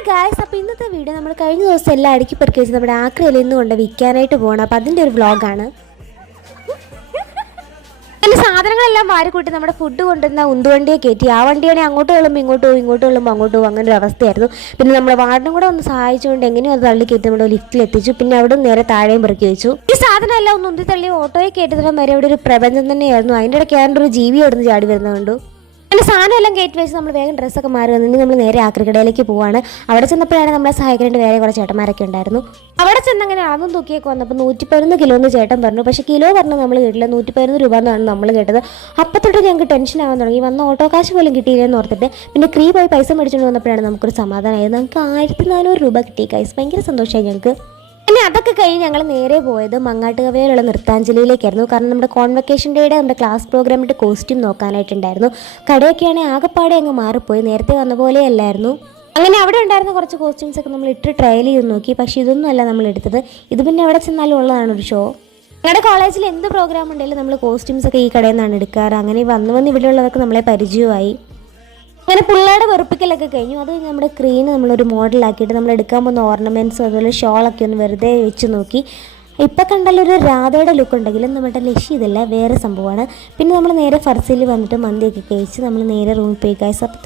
Hi guys, അപ്പോൾ ഇന്നത്തെ video നമ്മൾ കഴിഞ്ഞ ദിവസം എല്ലാം അടുക്കി പെറുക്കി വെച്ച് നമ്മുടെ ആക്രിയിൽ നിന്ന് കൊണ്ട് വിൽക്കാനായിട്ട് പോകണം. അപ്പോൾ അതിൻ്റെ ഒരു വ്ളോഗാണ്. അതിൻ്റെ സാധനങ്ങളെല്ലാം വാരിക്കൂട്ടി നമ്മുടെ ഫുഡ് കൊണ്ടുവന്ന ഉന്തുവണ്ടിയെ കയറ്റി. ആ വണ്ടിയാണെങ്കിൽ അങ്ങോട്ട് കൊള്ളുമ്പോൾ ഇങ്ങോട്ട് പോകും, ഇങ്ങോട്ട് കൊള്ളുമ്പോൾ അങ്ങോട്ട് പോകും, അങ്ങനെ ഒരു അവസ്ഥയായിരുന്നു. പിന്നെ നമ്മുടെ വാർഡനും കൂടെ ഒന്ന് സഹായിച്ചുകൊണ്ട് എങ്ങനെയും അത് തള്ളി കയറ്റി നമ്മുടെ ലിഫ്റ്റിൽ എത്തിച്ചു. പിന്നെ അവിടെ നേരെ താഴെയും പെറുക്കി വെച്ചു. ഈ സാധനം എല്ലാം ഒന്ന് ഉന്തി തള്ളി ഓട്ടോയെ കയറ്റിത്തരം വരെ അവിടെ ഒരു പ്രപഞ്ചം തന്നെയായിരുന്നു. അതിൻ്റെ ഇടയ്ക്ക് ആരുടെ ഒരു ജീവി അവിടെ നിന്ന് ചാടി വരുന്നത് കണ്ടു. അങ്ങനെ സാധനം എല്ലാം കയറ്റി വെച്ച് നമ്മൾ വേഗം ഡ്രസ്സൊക്കെ മാറി വന്നിട്ട് നമ്മൾ നേരെ ആക്രിക്കടയിലേക്ക് പോവാണ്. അവിടെ ചെന്നപ്പോഴാണ് നമ്മളെ സഹായിക്കാനായിട്ട് വേറെ കുറച്ച് ചേട്ടന്മാരൊക്കെ ഉണ്ടായിരുന്നു. അവിടെ ചെന്നങ്ങനെ അളന്നും തൂക്കിയൊക്കെ വന്നപ്പോൾ 111 കിലോ എന്ന് ചേട്ടൻ പറഞ്ഞു. പക്ഷേ കിലോ പറഞ്ഞു നമ്മൾ കേട്ടില്ല, 111 രൂപ എന്നാണ് നമ്മൾ കേട്ടത്. അപ്പം തൊട്ട് ഞങ്ങൾക്ക് ടെൻഷൻ ആവാൻ തുടങ്ങി. വന്ന ഓട്ടോ കാശ് പോലും കിട്ടിയില്ലെന്ന് ഓർത്തിട്ട് പിന്നെ പോയി പൈസ മേടിച്ചുകൊണ്ട് വന്നപ്പോഴാണ് നമുക്കൊരു സമാധാനമായത്. നമുക്ക് 1400 രൂപ കിട്ടി കൈസ്. ഭയങ്കര സന്തോഷമായി ഞങ്ങൾക്ക്. പിന്നെ അതൊക്കെ കഴിഞ്ഞ് ഞങ്ങൾ നേരെ പോയത് മങ്ങാട്ടുകവയിലുള്ള നൃത്താഞ്ജലിയിലേക്കായിരുന്നു. കാരണം നമ്മുടെ കോൺവെക്കേഷൻ ഡേയുടെ നമ്മുടെ ക്ലാസ് പ്രോഗ്രാമിൻ്റെ കോസ്റ്റ്യൂം നോക്കാനായിട്ടുണ്ടായിരുന്നു. കടയൊക്കെയാണെങ്കിൽ ആകെപ്പാടെ അങ്ങ് മാറിപ്പോയി, നേരത്തെ വന്ന പോലെ അല്ലായിരുന്നു. അങ്ങനെ അവിടെ ഉണ്ടായിരുന്ന കുറച്ച് കോസ്റ്റ്യൂംസൊക്കെ നമ്മൾ ഇട്ട് ട്രയൽ ചെയ്ത് നോക്കി. പക്ഷേ ഇതൊന്നും അല്ല നമ്മൾ എടുത്തത്. ഇത് പിന്നെ എവിടെ ചെന്നാലും ഉള്ളതാണ് ഒരു ഷോ. ഞങ്ങളുടെ കോളേജിൽ എന്ത് പ്രോഗ്രാം ഉണ്ടെങ്കിലും നമ്മൾ കോസ്റ്റ്യൂംസൊക്കെ ഈ കടയിൽ നിന്നാണ് എടുക്കാറ്. അങ്ങനെ വന്ന് ഇവിടെയുള്ളവർക്ക് നമ്മളെ പരിചയമായി. അങ്ങനെ പിള്ളേരുടെ വെറുപ്പിക്കലൊക്കെ കഴിഞ്ഞു. അത് കഴിഞ്ഞ് നമ്മുടെ സ്ക്രീന് നമ്മളൊരു മോഡലാക്കിയിട്ട് നമ്മൾ എടുക്കാൻ പോകുന്ന ഓർണമെൻറ്റ്സും അതുപോലെ ഷോളൊക്കെ ഒന്ന് വെറുതെ വെച്ച് നോക്കി. ഇപ്പം കണ്ടാലൊരു രാധയുടെ ലുക്ക് ഉണ്ടെങ്കിലും നമ്മുടെ ലക്ഷ്യം ഇതല്ല, വേറെ സംഭവമാണ്. പിന്നെ നമ്മൾ നേരെ ഫർസിൽ വന്നിട്ട് മന്തിയൊക്കെ കഴിച്ച് നമ്മൾ നേരെ റൂമിൽ പോയി. ഗൈസ്, അപ്പോൾ